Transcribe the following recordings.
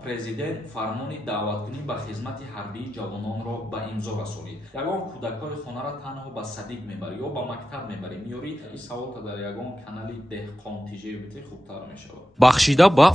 Президент фармони даъваткунӣ ба хизмати ҳарбии ҷавононро ба имзо расонид. Ягон кӯдакҳои хонара танҳо ба садик мебарӣ ё ба мактаб мебарӣ миёрӣ. Ин саволта дар ягон канали деҳқон тижеи битӣ хубтар мешавад. Бахшида ба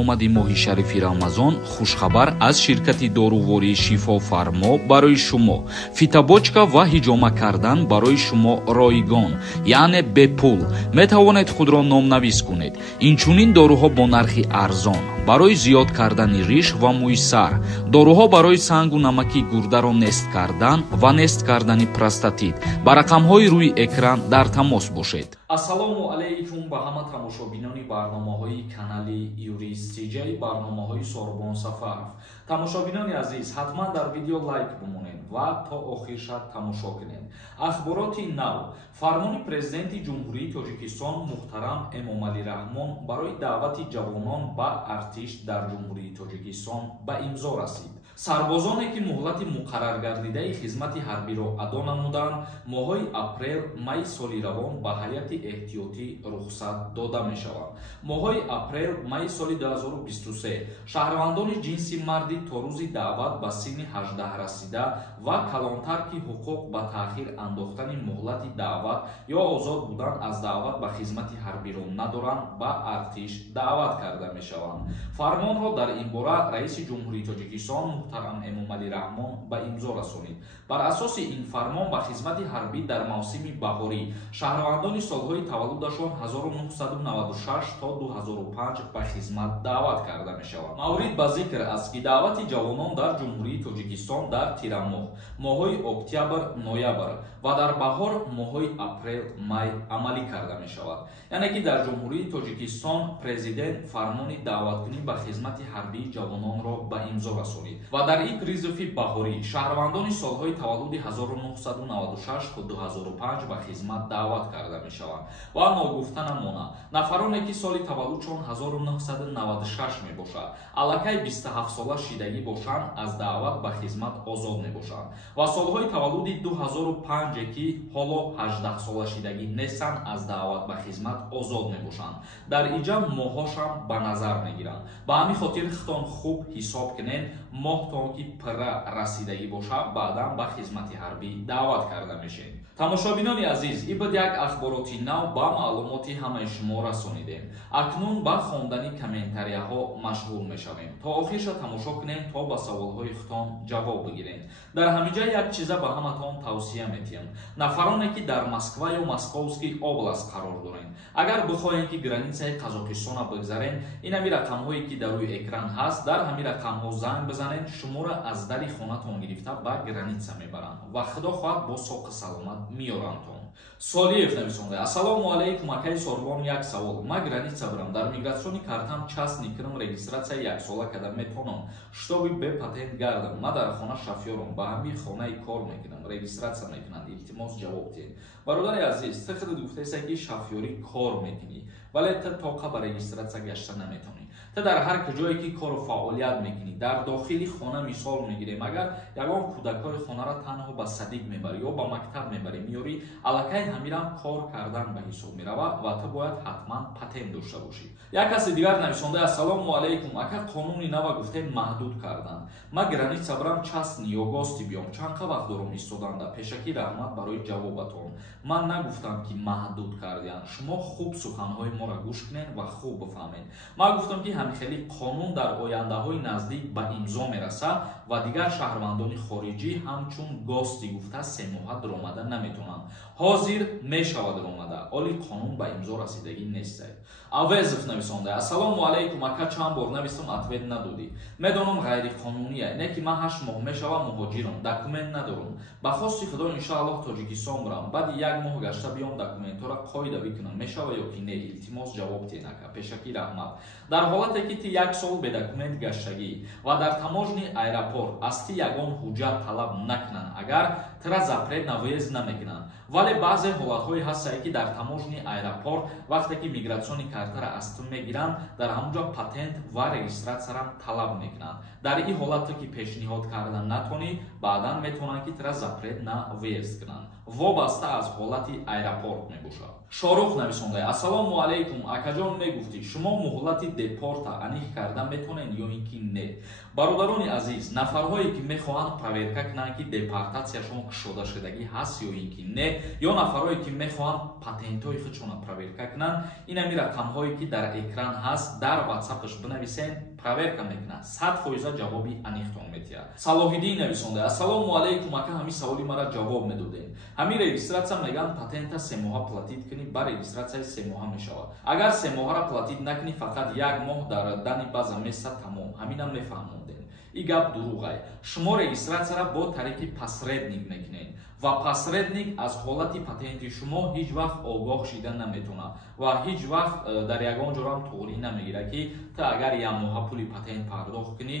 омади моҳи шарифи Рамазон хушхабар аз ширкати дорувори Шифо Фармо барои шумо. Фитобочка ва ҳиҷома кардан барои шумо ройгон, яъне бепул. Метавонед худро номнавис кунед. Инчунин доруҳо бо нархи арзон барои зиёд кардани риш ва мӯи сар, доруҳо барои сангу намаки гурдаро нест кардан ва нест кардани простатит. Ба рақамҳои рӯи экран дар тамос бошед. Ассалому алайкум ба ҳама тамошобинони барномаҳои канали Юристиҷаи барномаҳои Сорбон Сафаров. Тамошобинони азиз, ҳатман дар видео лайк бимонед ва то охирша тамошо кунед. Ахбороти нав. Фармони президенти ҷумҳурии Тоҷикистон муҳтарам Эмомалӣ Раҳмон барои даъвати ҷавонон ба артиш дар ҷумҳурии Тоҷикистон ба имзо расид. Сарбозоне ки муҳлати муқарраргардидаи хизмати ҳарбиро адо намуданд, моҳҳои апрел, май соли равон ба ҳайати эҳтиётӣ рухсат дода мешаванд. Моҳҳои апрел, май соли 2023 шаҳрвандони ҷинси марди то рӯзи даъват ба синни 18 расида ва калонтар ки ҳуқуқ ба таъхир андохтани муҳлати даъват ё озод будан аз даъват ба хизмати ҳарбиро надоранд, ба артиш даъват карда мешаванд. Фармонро дар ин бора раиси ҷумҳурии Тоҷикистон муҳтарам Эмомалӣ Раҳмон ба имзо расонид. Бар асоси ин фармон ба хизмати ҳарбӣ дар мавсими баҳорӣ шаҳрвандони солҳои таваллудашон 1996 то 2005 ба хизмат даъват карда мешаванд. Маврид ба зикр аст ки даъвати ҷавонон дар ҷумҳурии Тоҷикистон дар тирамоҳ, моҳҳои октябр, ноябр ва дар баҳор моҳҳои апрел, май амалӣ карда мешавад. Яъне ки дар ҷумҳурии Тоҷикистон президент фармони даъваткунӣ ба хизмати ҳарбии ҷавононро ба имзо расонид ва дар ин призифи баҳорӣ шаҳрвандони солҳои таваллуди 1996 то 2005 ба хизмат даъват карда мешаванд. Ва ногуфта намона, нафароне ки соли таваллудшон 1996 мебошад, аллакай 27 сола шидагӣ бошанд, аз даъват ба хизмат озод мебошанд ва солҳои таваллуди 2005 ки ҳоло 18 сола шидагӣ нестанд, аз даъват ба хизмат озод мебошанд. Дар иҷа моҳҳошам ба назар мегиранд. Ба ҳамин хотир хитон хуб ҳисоб кунед, моҳ то ки пирра расидагӣ бошад, баъдан ба хизмати ҳарбӣ даъват карда мешавед. Тамошобинони азиз, ин буд як ахбороти нав ба маълумоти ҳамаи шумо расонидем. Акнун ба хондани комментарияҳо машғул мешавем. То охирша тамошо кунем, то ба саволҳои хитон ҷавоб бигирем. Дар ҳамиҷа як чиза ба ҳаматон тавсия метиҳам. Нафароне ки дар Москва ё Московский област қарор дорем, агар бихоҳем ки границаи Қазоқистона бигзарем, ин ҳами рақамҳое ки дар рӯи экран ҳаст, дар ҳамин рақамҳо занг бизанед, шуморо аз дари хонатон гирифта ба граница мебаранд ва худо хоҳад бо соқи саломат миёрандтон. Солиев нависонда: ассалому алайкум акаи Сорбон, як савол. Ма граница бирам, дар мигратсиони картам частни кунам, регистратсия яксола кардам метавонам, шутоби бе патент гардам. Ма дар хона шофёрам, ба ҳамин хонаи кор мекунам, регистратсия мекунанд. Илтимос ҷавоб диҳед. Бародари азиз, ты худат гуфтаест ки шофёрӣ кор мекунӣ, вале ты тоқа ба регистратсия гашта наметавонӣ. Ты дар ҳар куҷое ки кору фаъолият мекунӣ, дар дохили хона мисол мегирем, агар ягон кӯдакҳои хонара танҳо ба садик мебарӣ ё ба мактаб мебарӣ миёрӣ, аллакай ҳамирам кор кардан ба ҳисоб меравад ва ты бояд ҳатман патент дошта бошӣ. Як каси дигар нависонда: ассалому алайкум ака, қонуни нава гуфтем маҳдуд кардан. Ма граница бирам частни ё гости биём, чанқа вақт дорум истоданда? Пешакӣ раҳмат барои ҷавобатон. Ман нагуфтам ки маҳдуд кардиянд. Шумо хуб суханҳои моро гӯш кунед ва хуб бифаҳмед. Ман гуфтам ки ҳамихели қонун дар ояндаҳои наздик ба имзо мерасад ва дигар шаҳрвандони хориҷӣ ҳамчун гости гуфта 3 моҳа даромада наметавонанд. ҳозир мешавад ромада, оли қонун ба имзо расидагӣ нестад. Авезов нависонда: ассалому алайкум ака, чанд бор нависам, ответ надодӣ. Медонам ғайриқонуния, не ки ман 8 моҳ мешавам муҳоҷирам, документ надорам. Ба хости худо иншааллоҳ Тоҷикистон бирам, баъди 1 моҳ гашта биём документҳоро қоида бикунам, мешава ё ки не? Илтимос ҷавоб диҳед ака, пешакӣ раҳмат. Дар ҳолате ки ти 1 сол бедокумент гаштагӣ ва дар таможни аэропорт аз ти ягон ҳуҷҷат талаб накунанд, агар тира запрет на въезд намекунанд. Вале баъзе ҳолатҳое ҳастае ки дар таможни аэропорт вақте ки мигратсиони картара аз ту мегиранд, дар ҳамонҷо патент ва регистратсияам талаб мекунанд. Дар ин ҳолате ки пешниҳод кардан натонӣ, баъдан метавонанд ки тира запрет на въезд кунанд. Вобаста аз ҳолати аэропорт мебошад. шорух нависонда: ассалому алейкум, акаҷон мегуфтӣ шумо муҳлати депорта аниқ карда метонед ё ин ки не? бародарони азиз, нафарҳое ки мехоҳанд проверка кунанд ки депортатсияшон кушода шудагӣ ҳаст ё ин ки не, ё нафарҳое ки мехоҳанд патентҳои худшона проверка кунанд, инами рақамҳое ки дар экран ҳаст дар ватсапаш бинависен, проверка мекунад, 100% ҷавоби аниқтон метиҳад. Салоҳиддин нависонда: ассалому алейкум, ака ҳамин саволи мара ҷавоб медодем. ҳамин регистратсия меган патента 3 моҳа платит кунӣ, ба регистратсияи 3 моҳа мешавад. агар 3 моҳара платит накунӣ, фақат 1 моҳ дар дани база меса тамом. ҳаминам мефаҳмондем. ин гап дурӯғ ай. шумо регистратсияра бо тариқи посредник мекунед ва посредник аз ҳолати патенти шумо ҳеҷ вақт огоҳ шида наметавонад ва ҳеҷ вақт дар ягон ҷорам тоғрӣ намегирад ки та агар 1 моҳа пули патент пардохт кунӣ,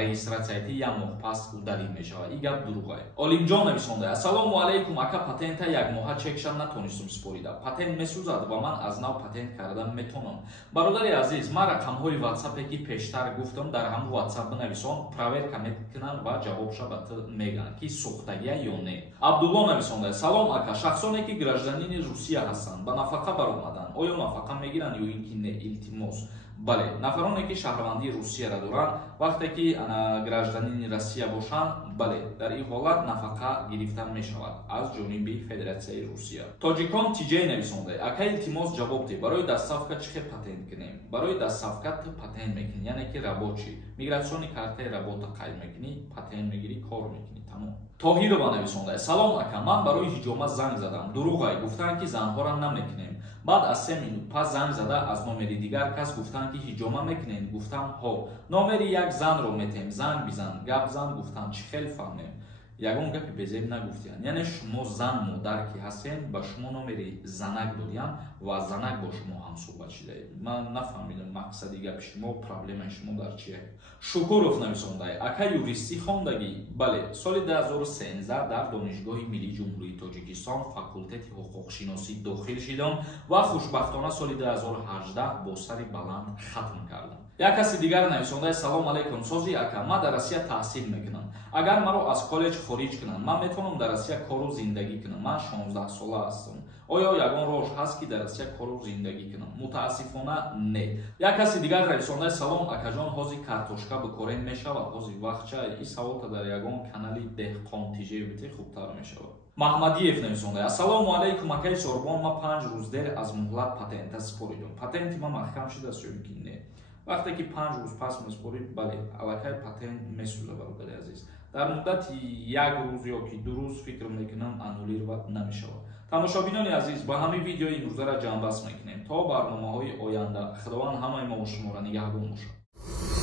регистратсияти 1 моҳ пас удалӣ мешавад. ин гап дурӯғ ай. Олимҷон нависонда: ассалому алейкум, ака патента 1 моҳа чекша натонистум спорида. Патент месӯзад ва ман аз нав патент карда метонам. бародари азиз, ман рақамҳои ватсапе ки пештар гуфтам дар ҳамун ватсап бинависон, проверка мекунанд ва ҷавобша ба ту мегӯянд ки сӯхтагия ё не. Абдулло нависонда: салом ака, шахсоне ки гражданини Русия ҳастанд, ба нафақа баромаданд, оё нафақа мегиранд ё ин ки не? Илтимос. бале, нафароне ки шаҳрвандии Русияро доранд, вақте ки гражданини Россия бошанд, бале, дар ин ҳолат нафақа гирифта мешавад аз ҷониби Федератсияи Русия. Тоҷикон Тиҷей нависонда: ака илтимос ҷавоб де, барои дастсафка чӣ хел патент кунем? барои дастсафка ту патент мекунӣ, яъне ки рабочий, мигратсиони картаи работа қайд мекунӣ, патент мегирӣ, кор мекунӣ, тамом. Тоҳирова нависонда: салом ака, ман барои ҳиҷома занг задам, дурӯғ ай, гуфтанд ки занҳоро намекунем. баъд аз 3 минут пас занг зада аз номери дигар кас гуфтанд ки ҳиҷома мекунем, гуфтам ҳо, номери як занро метем, занг бизан, гап зан, гуфтанд чӣ хел фаҳмем? ягон гапи безеб нагуфтиян, яъне шумо зан модар ки ҳастен, ба шумо номери занак додиян ва занак бо шумо ҳамсӯҳбат шидаед. ман нафаҳмидам мақсади гапи шумо, проблемаи шумо дар чие? Шукуров нависондай: ака юристӣ хондагӣ? бале, соли 2013 дар донишгоҳи Миллии Ҷумҳурии Тоҷикистон факултети ҳуқуқшиносӣ дохил шидам ва хушбахтона соли 2018 бо сари баланд хатм кардам. як каси дигар нависондай: салом алейкум, сози ака, ман дар Россия таҳсил мекунам. агар маро аз коллеҷ хориҷ кунанд, ман метавонам дар Россия кору зиндагӣ кунам. ман 16 сола ҳастам. оё ягон роҳ ҳаст ки дар Россия кору зиндагӣ кунам? Мутаассифона не. як каси дигар нависондай: салом акаҷон, ҳозир картошка бикорем мешавад? ҳозир вақтча? ин саволта дар ягон канали Деҳқон тижебити хубтар мешавад. Маҳмадиев нависондай: ассалому алейкум, акаи сорбон, ман 5 рӯз дер аз муҳлат патента споридам. патенти ман маҳкам шудааст ё ин ки не? вақте ки 5 рӯз пас меспорид, бале, аллакай патент месӯзад. бародари азиз, дар муддати 1 рӯз ё ки 2 рӯз фикр мекунам аннулировать намешавад. тамошобинони азиз, ба ҳамин видеои имрӯзара ҷамъбаст мекунем. то барномаҳои оянда, худованд ҳамаи мо ва шуморо нигаҳбон бошад.